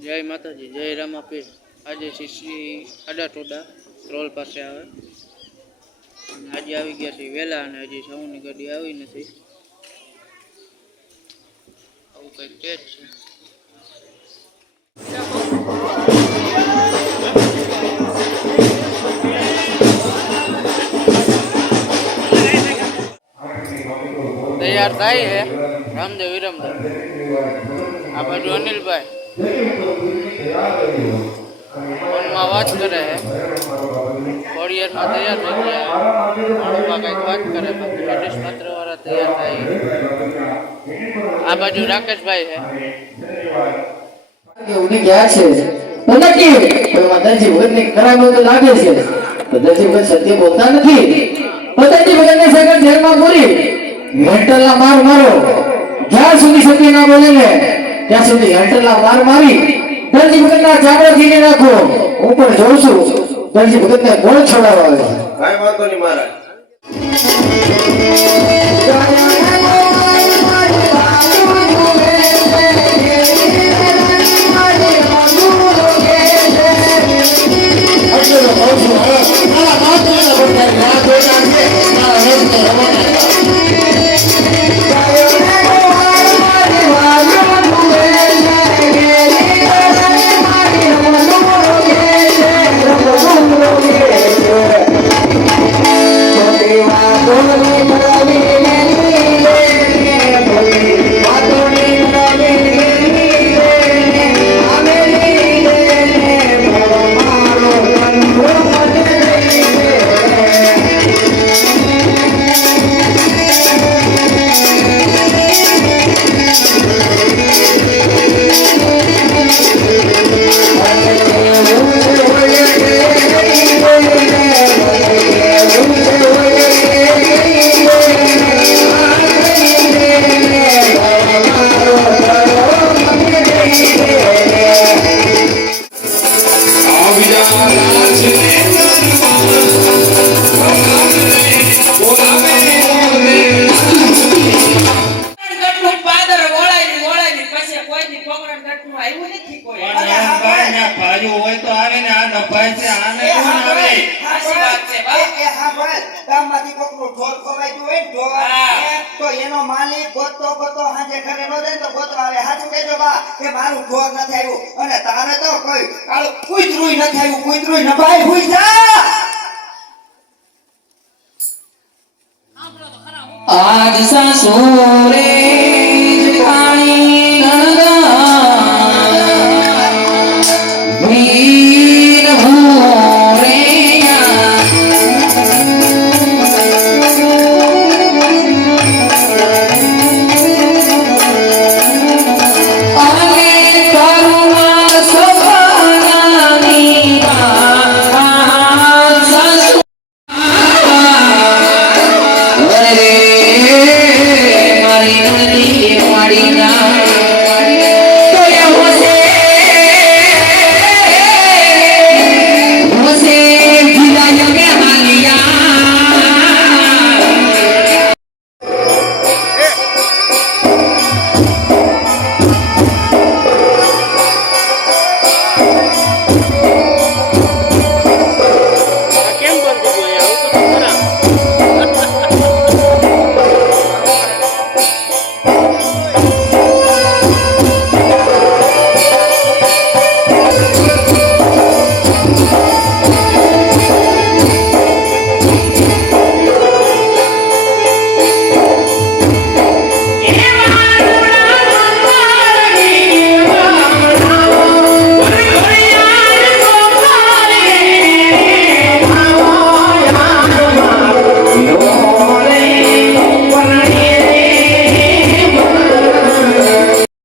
જય માતાજી, જય રામાપીર। આજે શ્રી આડા ટોડા રોલ પાસે આવે અને આજે આવી ગયા છે વેલા અને હજી સૌની ગાડી આવી નથી। આવું કંઈક તેજ છે। તૈયાર થાય હે રામદેવ વિરમદેવ। આ બાજુ અનિલભાઈ ફોનમાં વાત કરે હે। કોરિયરમાં તૈયાર થઈ ગયા, માણસમાં કંઈક વાત કરે, બાકી લેડીઝ પાત્ર વાળા તૈયાર થાય। આ બાજુ રાકેશભાઈ હે। ઉડી ગયા છે તો નક્કી માતાજી ભગતને ખરાબ તો લાગે છે। માતાજી ભગત સત્ય બોલતા નથી। માતાજી ભગતને સગર જેલમાં પૂરી મેન્ટલના માર મારો। જ્યાં સુધી સત્ય ના બોલે ને ત્યાં સુધી મેન્ટલના માર મારી દરજી ભગતના ચામડા ખીને નાખો। હું પણ જોઉં છું દરજી ભગતને કોણ છોડાવવા આવે છે। કાઈ વાતો નહીં મહારાજ। એનો માલિક ગોતો ગોતો હાજે ઘરે નો દે તો ગોતો આવે। હાચું કહેજો બા કે મારું ઢોર ન થાયું અને તારે તો કોઈ કાળું કૂતરું ન થાયું, કૂતરું ન ભાઈ હુઈ જા। આજ સાસુરે